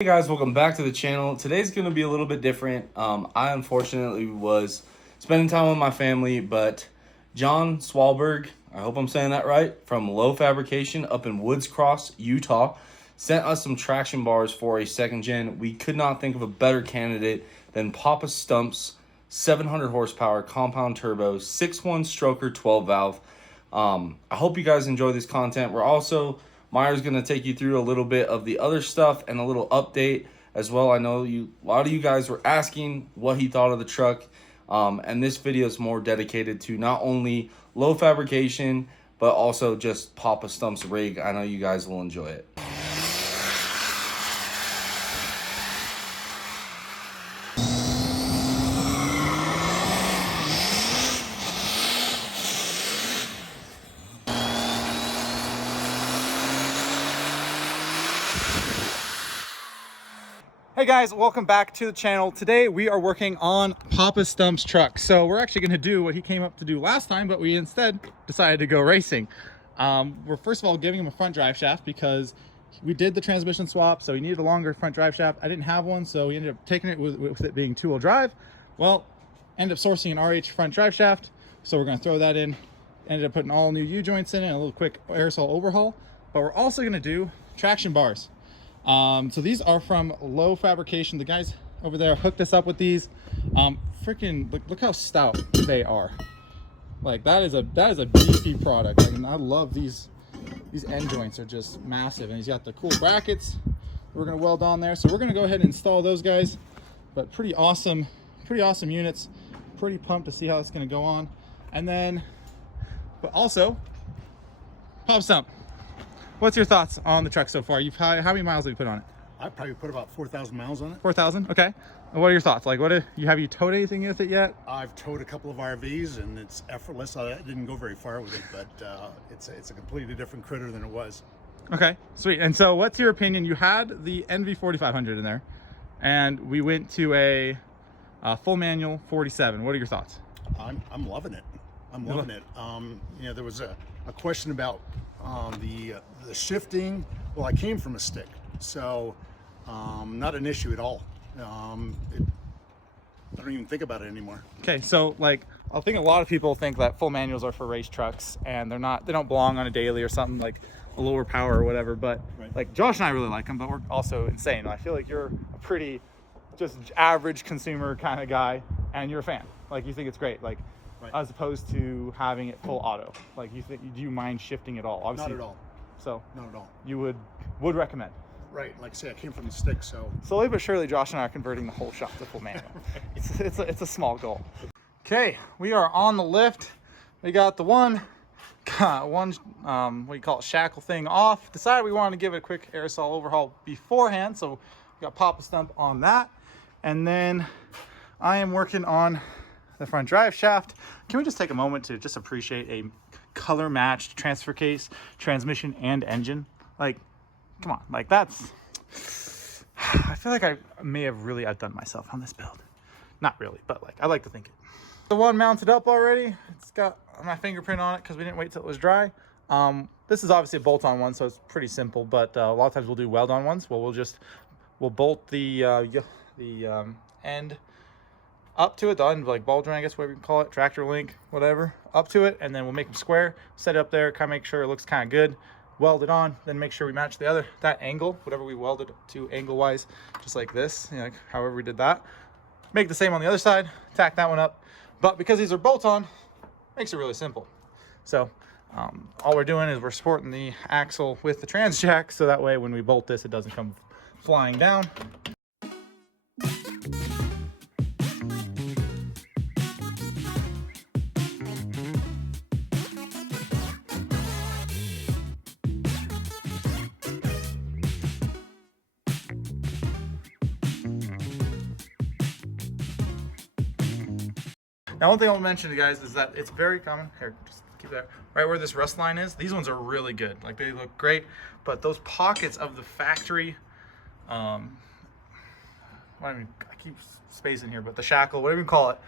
Hey guys, welcome back to the channel. Today's going to be a little bit different. I unfortunately was spending time with my family, but John Swalberg, I hope I'm saying that right, from Low Fabrication up in Woods Cross, Utah, sent us some traction bars for a second gen. We could not think of a better candidate than Papa Stump's 700 horsepower compound turbo 6.1 stroker 12 valve. I hope you guys enjoy this content. Meyer's going to take you through a little bit of the other stuff and a little update as well. I know a lot of you guys were asking what he thought of the truck. And this video is more dedicated to not only Low Fabrication, but also just Papa Stump's rig. I know you guys will enjoy it. Hey guys, welcome back to the channel. Today we are working on Papa Stump's truck. So we're actually going to do what he came up to do last time, but we instead decided to go racing. We're first of all giving him a front drive shaft because we did the transmission swap, so he needed a longer front drive shaft. I didn't have one, so we ended up taking it with it being two-wheel drive. Well, ended up sourcing an RH front drive shaft, so we're going to throw that in. Ended up putting all new U-joints in it and a little quick aerosol overhaul. But we're also going to do traction bars. So these are from Low Fabrication. The guys over there hooked us up with these. Freaking look how stout they are. Like that is a beefy product. I mean, I love these end joints are just massive, and he's got the cool brackets we're gonna weld on there. So we're gonna go ahead and install those guys. But pretty awesome units. Pretty pumped to see how it's gonna go on. And then, but also, Papa Stump. What's your thoughts on the truck so far? How many miles have you put on it? I probably put about 4,000 miles on it. 4,000? Okay. And what are your thoughts? Like, have you towed anything with it yet? I've towed a couple of RVs and it's effortless. I didn't go very far with it, but it's a completely different critter than it was. Okay, sweet. And so what's your opinion? You had the NV4500 in there and we went to a full manual 47. What are your thoughts? I'm loving it. I'm loving it. You know, there was a question about the shifting. Well, I came from a stick, so not an issue at all. I don't even think about it anymore. Okay, so like I think a lot of people think that full manuals are for race trucks and they don't belong on a daily or something, like a lower power or whatever, but right. Like Josh and I really like them, but we're also insane. I feel like you're a pretty just average consumer kind of guy and you're a fan. Like you think it's great, like right. As opposed to having it full auto. Like do you mind shifting at all? Obviously, not at all. So not at all. You would recommend. Right, like I say, I came from the stick, so slowly but surely Josh and I are converting the whole shop to full manual. Right. It's a small goal. Okay, we are on the lift. We got the one what do you call it, shackle thing off. Decided we wanted to give it a quick aerosol overhaul beforehand, so we got Papa Stump on that. And then I am working on the front drive shaft. Can we just take a moment to just appreciate a color matched transfer case, transmission, and engine? Like, come on, like that's, I feel like I may have really outdone myself on this build. Not really, but like I like to think it. The one mounted up already. It's got my fingerprint on it because we didn't wait till it was dry. This is obviously a bolt-on one, so it's pretty simple, but a lot of times we'll do weld-on ones. Well, we'll bolt the end up to it, the end, like ball joint, I guess, whatever you can call it, tractor link, whatever, up to it, and then we'll make them square, set it up there, kind of make sure it looks kind of good, weld it on, then make sure we match that angle, whatever we welded to angle-wise, just like this, you know, however we did that. Make the same on the other side, tack that one up, but because these are bolt-on, makes it really simple. So all we're doing is we're supporting the axle with the trans jack, so that way when we bolt this, it doesn't come flying down. Now, one thing I'll mention to you guys is that it's very common. Here, just keep that right where this rust line is. These ones are really good. Like they look great, but those pockets of the factory, I keep spacing here, but the shackle, whatever you call it,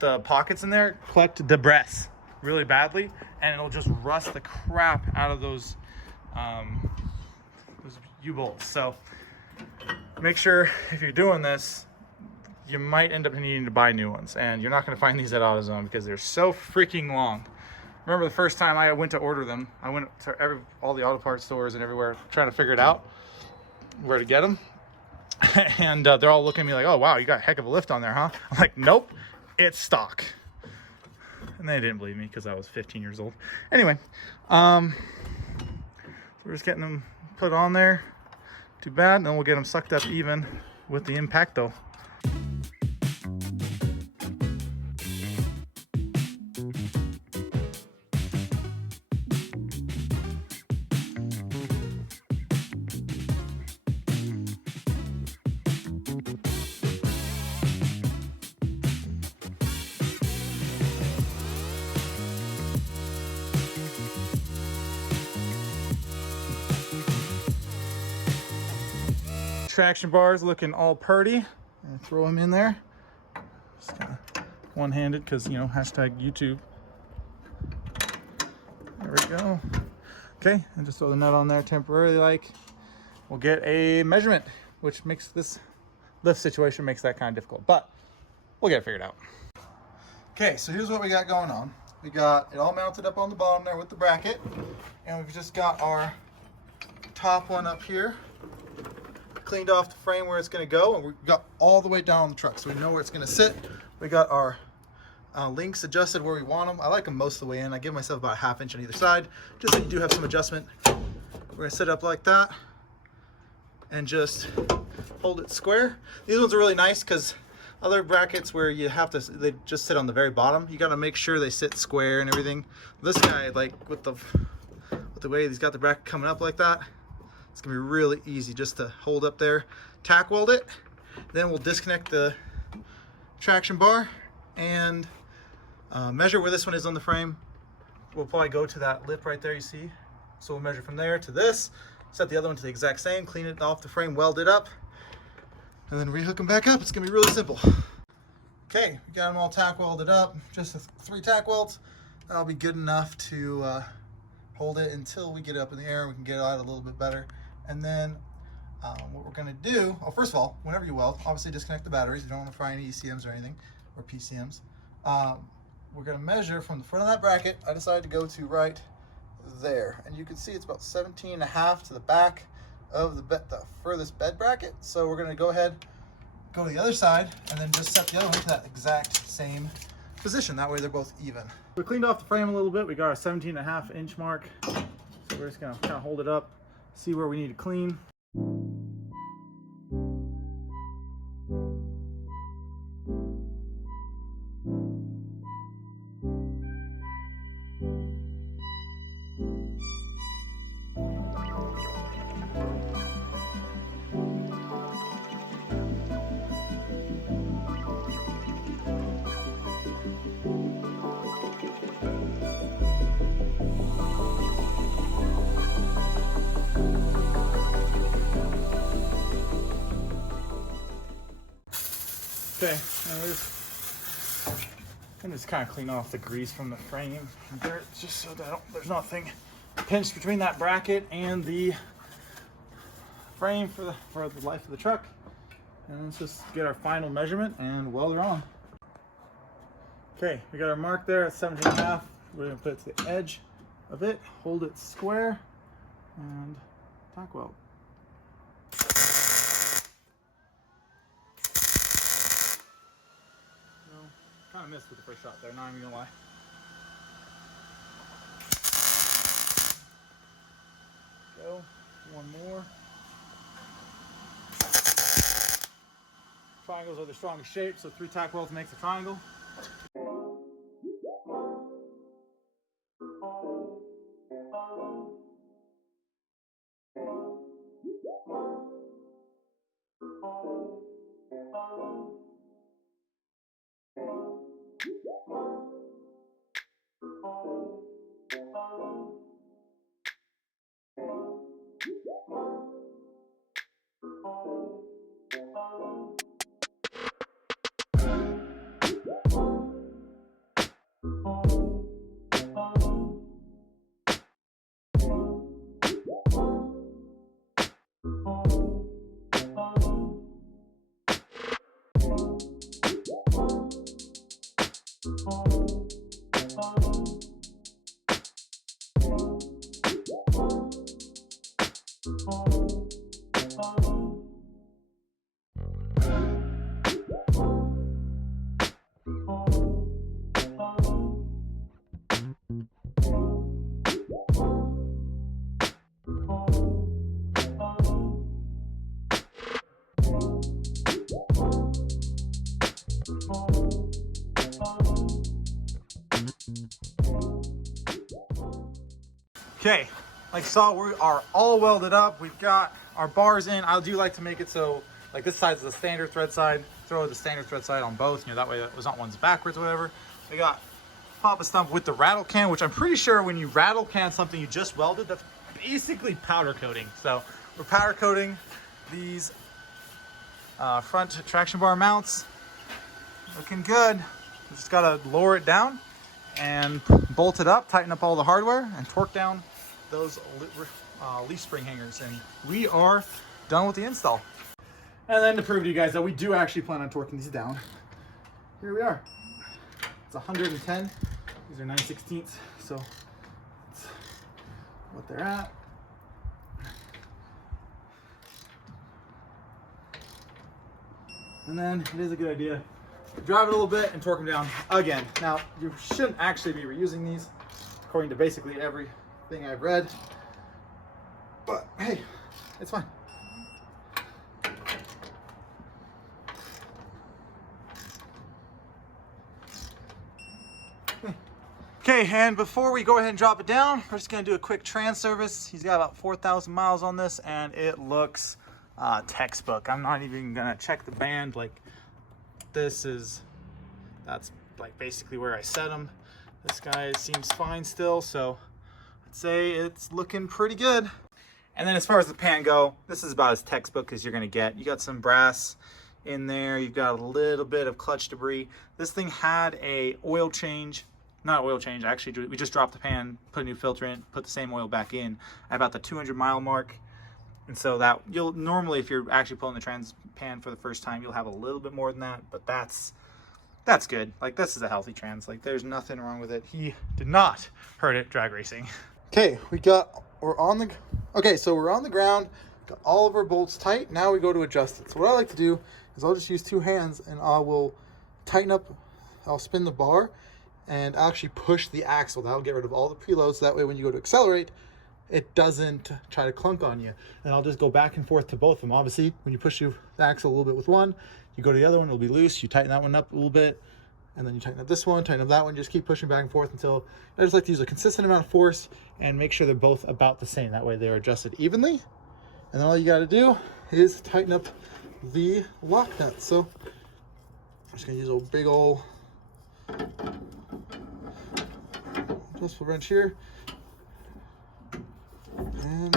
the pockets in there collect debris really badly, and it'll just rust the crap out of those U-bolts. So make sure if you're doing this, you might end up needing to buy new ones, and you're not going to find these at AutoZone because they're so freaking long. Remember the first time I went to order them, I went to all the auto parts stores and everywhere trying to figure it out, where to get them. And they're all looking at me like, oh, wow, you got a heck of a lift on there, huh? I'm like, nope, it's stock. And they didn't believe me because I was 15 years old. Anyway, so we're just getting them put on there. Too bad, and then we'll get them sucked up even with the Impacto. Traction bars looking all purty. And throw them in there. Just kind of one-handed because, you know, hashtag YouTube. There we go. Okay, and just throw the nut on there temporarily like. We'll get a measurement, which makes this lift situation makes that kind of difficult, but we'll get it figured out. Okay, so here's what we got going on. We got it all mounted up on the bottom there with the bracket, and we've just got our top one up here cleaned off the frame where it's going to go, and we've got all the way down on the truck, so we know where it's going to sit. We got our links adjusted where we want them. I like them most of the way in. I give myself about a ½ inch on either side, just so you do have some adjustment. We're going to set up like that and just hold it square. These ones are really nice because other brackets where you have to, they just sit on the very bottom. You got to make sure they sit square and everything. This guy, like with the way he's got the bracket coming up like that, it's gonna be really easy just to hold up there, tack weld it, then we'll disconnect the traction bar and measure where this one is on the frame. We'll probably go to that lip right there you see. So we'll measure from there to this, set the other one to the exact same, clean it off the frame, weld it up, and then rehook them back up. It's gonna be really simple. Okay, we got them all tack welded up, just 3 tack welds. That'll be good enough to hold it until we get it up in the air and we can get it out a little bit better. And then what we're gonna do, oh, first of all, whenever you weld, obviously disconnect the batteries. You don't wanna fry any ECMs or anything, or PCMs. We're gonna measure from the front of that bracket. I decided to go to right there. And you can see it's about 17.5 to the back of the furthest bed bracket. So we're gonna go ahead, go to the other side, and then just set the other one to that exact same position. That way they're both even. We cleaned off the frame a little bit. We got our 17.5 inch mark. So we're just gonna kind of hold it up, see where we need to clean. Okay, I'm just kind of clean off the grease from the frame and dirt, just so that there's nothing pinched between that bracket and the frame for the life of the truck. And let's just get our final measurement and weld her on. Okay, we got our mark there at 17.5. We're gonna put it to the edge of it, hold it square, and tack weld. Kind of missed with the first shot there, not even gonna lie. Go, one more. Triangles are the strongest shape, so 3 tack welds makes a triangle. Okay, like you saw, we are all welded up. We've got our bars in. I do like to make it so, like this side's the standard thread side. Throw the standard thread side on both, you know, that way it was not one's backwards or whatever. We got Papa Stump with the rattle can, which I'm pretty sure when you rattle can something you just welded, that's basically powder coating. So we're powder coating these front traction bar mounts. Looking good. We just gotta lower it down and bolt it up, tighten up all the hardware, and torque down those leaf spring hangers. And we are done with the install. And then to prove to you guys that we do actually plan on torquing these down, here we are. It's 110. These are 9/16, so that's what they're at. And then it is a good idea to drive it a little bit and torque them down again. Now, you shouldn't actually be reusing these, according to basically everything I've read. But hey, it's fine. Okay, and before we go ahead and drop it down, we're just gonna do a quick trans service. He's got about 4,000 miles on this, and it looks textbook. I'm not even gonna check the band. Like, that's like basically where I set him. This guy seems fine still, so I'd say it's looking pretty good. And then as far as the pan go, this is about as textbook as you're gonna get. You got some brass in there. You've got a little bit of clutch debris. This thing had a oil change. Not oil change, actually, we just dropped the pan, put a new filter in, put the same oil back in at about the 200 mile mark. And so that you'll normally, if you're actually pulling the trans pan for the first time, you'll have a little bit more than that, but that's good. Like, this is a healthy trans. Like, there's nothing wrong with it. He did not hurt it drag racing. Okay, we're on the ground, got all of our bolts tight. Now we go to adjust it. So what I like to do is I'll just use two hands and I will tighten up, I'll spin the bar and actually push the axle. That'll get rid of all the preloads. So that way when you go to accelerate, it doesn't try to clunk on you. And I'll just go back and forth to both of them. Obviously, when you push the axle a little bit with one, you go to the other one, it'll be loose. You tighten that one up a little bit, and then you tighten up this one, tighten up that one. Just keep pushing back and forth until I just like to use a consistent amount of force and make sure they're both about the same. That way they're adjusted evenly. And then all you got to do is tighten up the lock nut. So I'm just gonna use a big old adjustable wrench here and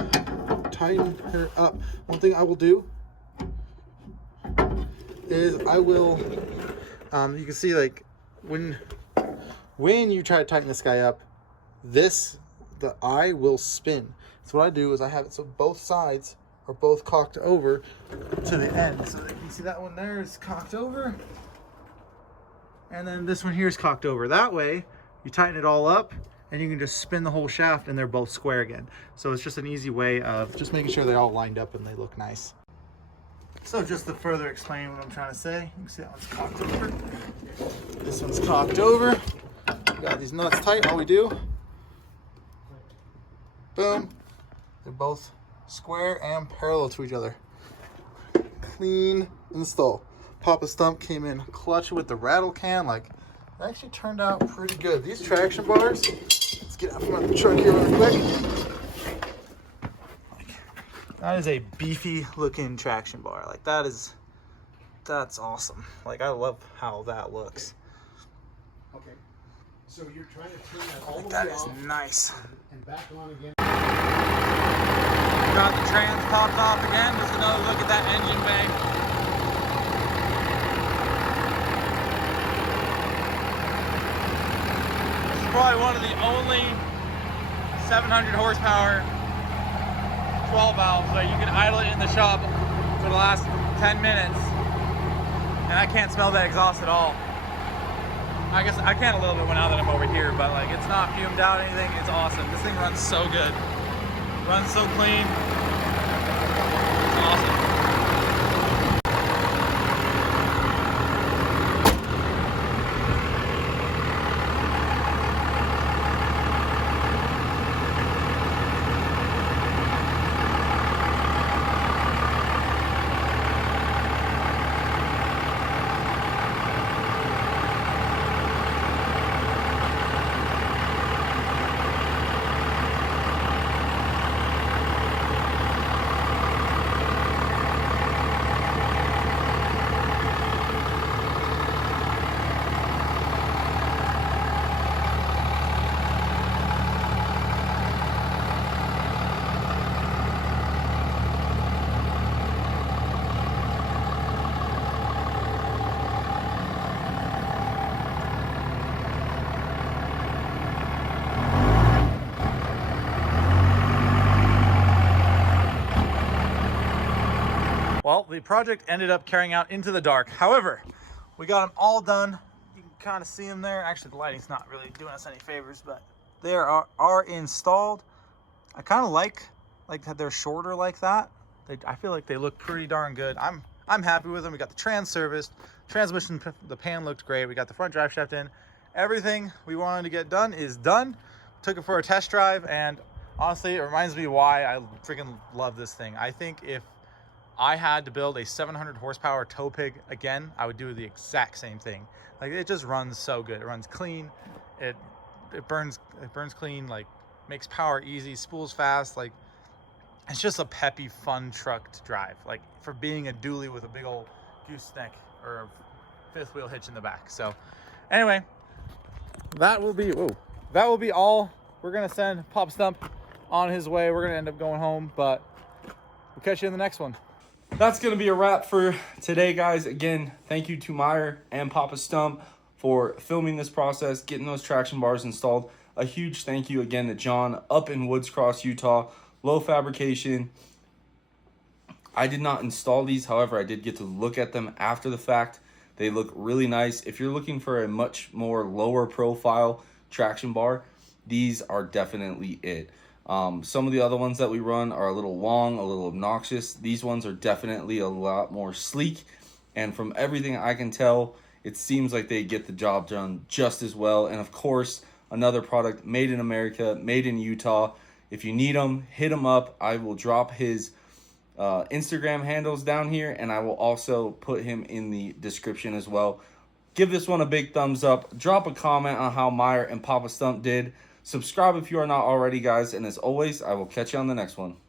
tighten her up. One thing I will do is I will you can see, like, when you try to tighten this guy up, the eye will spin. So what I do is I have it so both sides are both cocked over to the end. So you can see that one there is cocked over, and then this one here is cocked over. That way you tighten it all up and you can just spin the whole shaft and they're both square again. So it's just an easy way of just making sure they're all lined up and they look nice. So just to further explain what I'm trying to say, you can see that one's cocked over. This one's cocked over. We got these nuts tight. All we do, boom, they're both square and parallel to each other. Clean install. Papa Stump came in clutch with the rattle can. Like, it actually turned out pretty good. These traction bars, let's get out from the truck here real quick. That is a beefy looking traction bar. Like, that's awesome. Like, I love how that looks. Okay. So you're trying to turn that all the way That off is nice. and back on again. Got the trans popped off again. Just another look at that engine bay. This is probably one of the only 700 horsepower 12 valves that you can idle it in the shop for the last 10 minutes and I can't smell that exhaust at all. I guess I can a little bit now that I'm over here, but like it's not fumed out or anything. It's awesome. This thing runs so good. Runs so clean. It's awesome. Well, the project ended up carrying out into the dark. However, we got them all done. You can kind of see them there. Actually, the lighting's not really doing us any favors, but they are installed. I kind of like that they're shorter like that. I feel like they look pretty darn good. I'm happy with them. We got the trans serviced, transmission, the pan looked great. We got the front drive shaft in. Everything we wanted to get done is done. Took it for a test drive, and honestly, it reminds me why I freaking love this thing. I think if I had to build a 700 horsepower tow pig again, I would do the exact same thing. Like, it just runs so good. It runs clean. It burns clean, like makes power easy, spools fast. Like, it's just a peppy, fun truck to drive. Like, for being a dually with a big old gooseneck or a fifth wheel hitch in the back. So anyway, that will be all. We're gonna send Papa Stump on his way. We're gonna end up going home, but we'll catch you in the next one. That's going to be a wrap for today, guys. Again, thank you to Mer and Papa Stump for filming this process, getting those traction bars installed. A huge thank you again to John up in Woods Cross, Utah. Low fabrication. I did not install these. However, I did get to look at them after the fact. They look really nice. If you're looking for a much more lower profile traction bar, these are definitely it. Some of the other ones that we run are a little long, a little obnoxious. These ones are definitely a lot more sleek. And from everything I can tell, it seems like they get the job done just as well. And of course, another product made in America, made in Utah. If you need them, hit them up. I will drop his Instagram handles down here, and I will also put him in the description as well. Give this one a big thumbs up. Drop a comment on how Mer and Papa Stump did. Subscribe if you are not already, guys. And as always, I will catch you on the next one.